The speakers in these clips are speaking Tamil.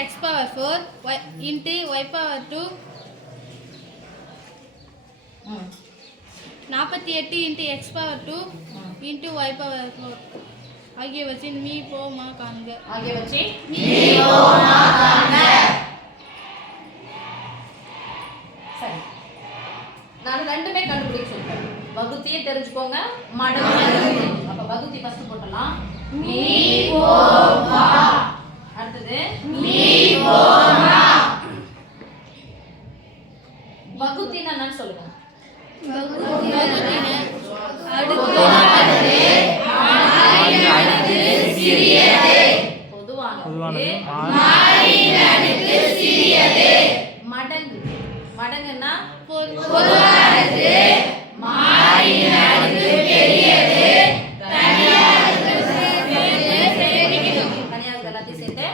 X power four Y into Y power two ம் நாற்பத்தி எட்டு into X power two. Into Y power four ஆகியவற்றின் மீ போமா காண்க. ஆகியவற்றை சரி. நான் ரெண்டுமே கண்டுபிடிக்க சொல்றேன். வகுத்தியே தெரிஞ்சுக்கோங்க. மடங்கு. அப்ப வகுத்தி ஃபர்ஸ்ட் போட்டலாம் மீ அடுத்தது வகுத்தின்னா என்னன்னு சொல்லுங்க. பொதுவானது மடங்கு. மடங்குன்னா தனியாக எல்லாத்தையும் சேர்த்து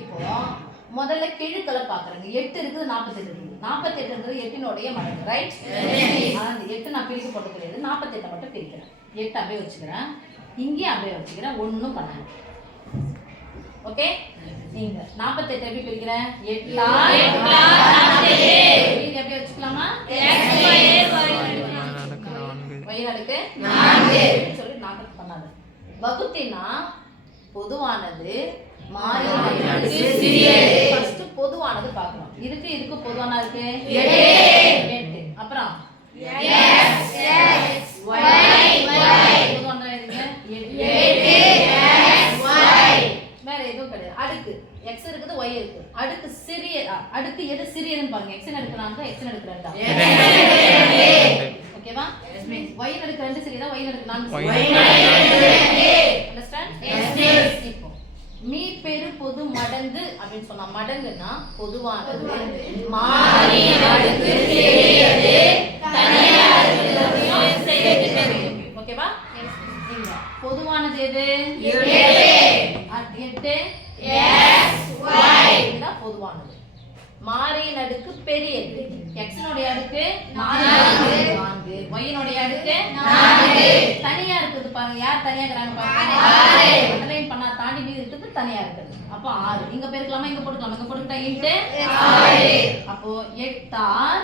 இப்போ முதல்ல கிழுக்களை பாக்குறேங்க. எட்டு இருக்குது நாற்பத்தெட்டு இருக்குது. நாற்பத்தெட்டுன்றது எட்டினுடைய மடங்கு ரைட் அந்த எட்டு நான் பிரிக்க போட்டு கிடையாது. நாற்பத்தெட்டை மட்டும் பிரிக்கிறேன். எட்டு அப்படியே வச்சுக்கிறேன். இங்கேயும் அப்படியே வச்சுக்கிறேன். ஒன்றும் பண்ணேன் ஓகே நீங்க நாற்பத்தெட்டு எப்படி பிரிக்கிறேன்? எட்டா? மீதி அப்படியே வச்சுக்கலாமா? வயிறடுக்கு சொல்லி நாற்பது பண்ணாது. வகுத்தினா பொதுவானது ஃபர்ஸ்ட் பொதுவானது பார்க்கணும். இதுக்கு இதுக்கு பொதுவான இருக்கு? எட்டு. அப்புறம். வேற எதுவும் கிடையாது. அடுக்கு. எக்ஸ் இருக்குது ஒய் இருக்கு அடுக்கு சிறிய அடுக்கு எது சிறியதுன்னு பாருங்க. எக்ஸ் எடுக்கிறாங்க எக்ஸ் எடுக்கிறாங்க ஓகேவா ஒய் எடுக்க ரெண்டு சிறியதா? ஒய் எடுக்க நான்கு அண்டர்ஸ்டாண்ட் மடங்கு அப்படின்னு சொன்னா மடங்குன்னா பொதுவானது. ஓகேவா? பொதுவானது எது? எட்டு. பொதுவானது. மாறியின் அடுக்கு பெரியது. எக்ஸினுடைய அடுக்கு நான்கு. ஒய்யினுடைய அடுக்கு பாருங்க யார் தனியா இருக்கிறாங்க பாருங்க. அண்டர்லைன் பண்ணா தாண்டி மீதி இருக்குது தனியா இருக்குது அப்போ ஆறு. இங்க பெருக்கலாமா இங்க போட்டுக்கலாமா? இங்க போட்டுக்கிட்டா இன்ட்டு அப்போ எட்டார்